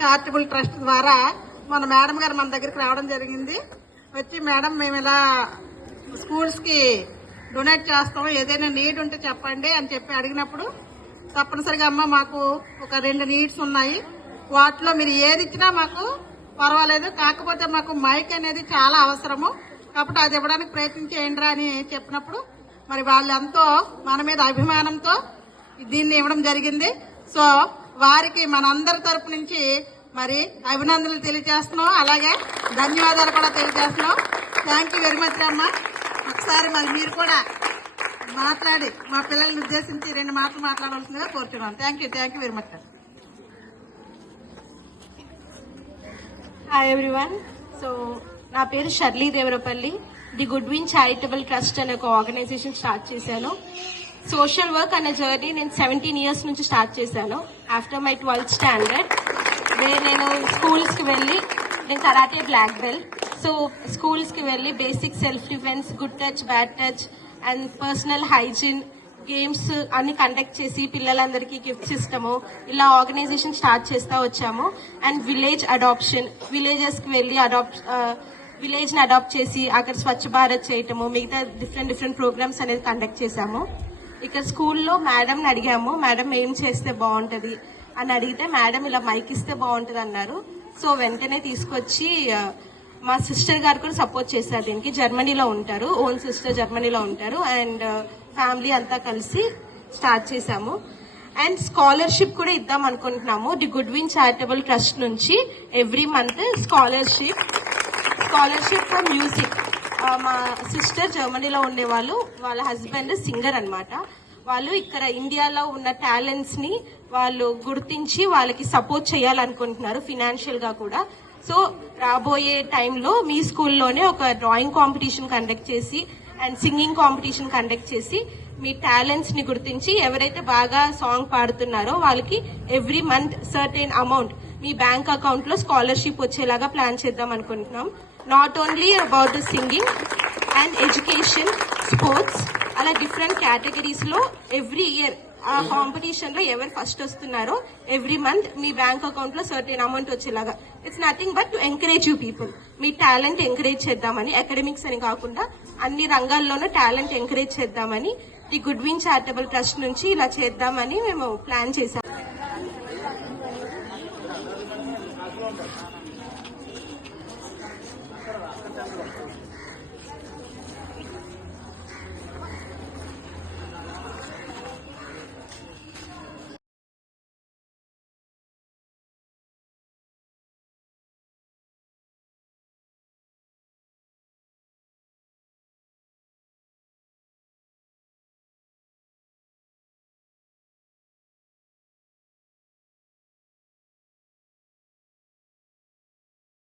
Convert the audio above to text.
Charitable trust ద్వారా మన madam గారు మన దగ్గరికి రావడం జరిగింది. వచ్చి మేడం మేము ఇలా స్కూల్స్ కి డొనేట్ చేస్తాం, ఏదైనా నీడ్ ఉంటే చెప్పండి అని చెప్పి అడిగినప్పుడు తప్పనిసరిగా అమ్మ మాకు ఒక 2 నీడ్స్ ఉన్నాయి, వాటిలో మీరు ఏది ఇచ్చినా మాకు పర్వాలేదు, కాకపోతే మాకు మైక్ అనేది చాలా అవసరము కాబట్టి అది ఇవ్వడానికి ప్రయత్నం చేయండి అని చెప్పినప్పుడు మరి వాళ్ళు ఎంతో మన మీద అభిమానంతో దీన్ని ఇవ్వడం జరిగింది. సో వారికి మనందరి తరపు నుంచి మరి అభినందనలు తెలియజేస్తున్నాం, అలాగే ధన్యవాదాలు కూడా తెలియజేస్తున్నాం. థ్యాంక్ యూ వెరీ మచ్ అమ్మా. ఒకసారి మరి మీరు కూడా మాట్లాడి మా పిల్లల్ని ఉద్దేశించి 2 మాటలు మాట్లాడాల్సిందిగా కోరుతున్నాను. Thank you very much. Hi everyone. So నా పేరు Shirley Devarapalli. The Goodwin charitable trust అనే ఒక ఆర్గనైజేషన్ స్టార్ట్ చేశాను. సోషల్ వర్క్ అనే జర్నీ నేను 17 ఇయర్స్ నుంచి స్టార్ట్ చేశాను. ఆఫ్టర్ మై 12th స్టాండర్డ్ నేను స్కూల్స్కి వెళ్ళి, నేను కరాటే బ్లాక్ బెల్ట్, సో స్కూల్స్కి వెళ్ళి basic self defence, good touch, bad touch and personal hygiene games అన్ని కండక్ట్ చేసి పిల్లలందరికీ గిఫ్ట్స్ ఇస్తాము. ఇలా ఆర్గనైజేషన్ స్టార్ట్ చేస్తూ వచ్చాము. అండ్ విలేజ్ అడాప్షన్, విలేజెస్కి వెళ్ళి విలేజ్ని అడాప్ట్ చేసి అక్కడ స్వచ్ఛ భారత్ చేయటము, మిగతా డిఫరెంట్ ప్రోగ్రామ్స్ అనేది కండక్ట్ చేశాము. ఇక్కడ స్కూల్లో మేడంని అడిగాము, మేడం ఏం చేస్తే బాగుంటుంది అని అడిగితే మేడం ఇలా మైక్ ఇస్తే బాగుంటుంది అన్నారు. సో వెంటనే తీసుకొచ్చి మా సిస్టర్ గారు కూడా సపోర్ట్ చేశారు దీనికి. జర్మనీలో ఉంటారు, ఓన్ సిస్టర్ జర్మనీలో ఉంటారు, అండ్ ఫ్యామిలీ అంతా కలిసి స్టార్ట్ చేశాము. అండ్ స్కాలర్షిప్ కూడా ఇద్దాం అనుకుంటున్నాము. The Goodwin charitable trust నుంచి every month scholarship for music. మా సిస్టర్ జర్మనీలో ఉండేవాళ్ళు, వాళ్ళ హస్బెండ్ సింగర్ అన్నమాట. వాళ్ళు ఇక్కడ ఇండియాలో ఉన్న టాలెంట్స్ ని వాళ్ళు గుర్తించి వాళ్ళకి సపోర్ట్ చేయాలనుకుంటున్నారు ఫినాన్షియల్ గా కూడా. సో రాబోయే టైంలో మీ స్కూల్లోనే ఒక డ్రాయింగ్ కాంపిటీషన్ కండక్ట్ చేసి అండ్ సింగింగ్ కాంపిటీషన్ కండక్ట్ చేసి మీ టాలెంట్స్ ని గుర్తించి ఎవరైతే బాగా సాంగ్ పాడుతున్నారో వాళ్ళకి ఎవ్రీ మంత్ సర్టెన్ అమౌంట్ మీ బ్యాంక్ అకౌంట్ లో స్కాలర్షిప్ వచ్చేలాగా ప్లాన్ చేద్దాం అనుకుంటున్నాం. Not only about the singing and education, sports, అలా డిఫరెంట్ కేటగిరీస్ లో ఎవ్రీ ఇయర్ ఆ కాంపిటీషన్ లో ఎవరు ఫస్ట్ వస్తున్నారో ఎవ్రీ మంత్ మీ బ్యాంక్ అకౌంట్ లో సర్టెన్ అమౌంట్ వచ్చేలాగా. It's nothing but to encourage you people. Me talent encourage చేద్దామని, అకాడమిక్స్ అని కాకుండా అన్ని రంగాల్లోనూ టాలెంట్ ఎంకరేజ్ చేద్దామని the Goodwin charitable trust నుంచి ఇలా చేద్దామని మేము ప్లాన్ చేశాం.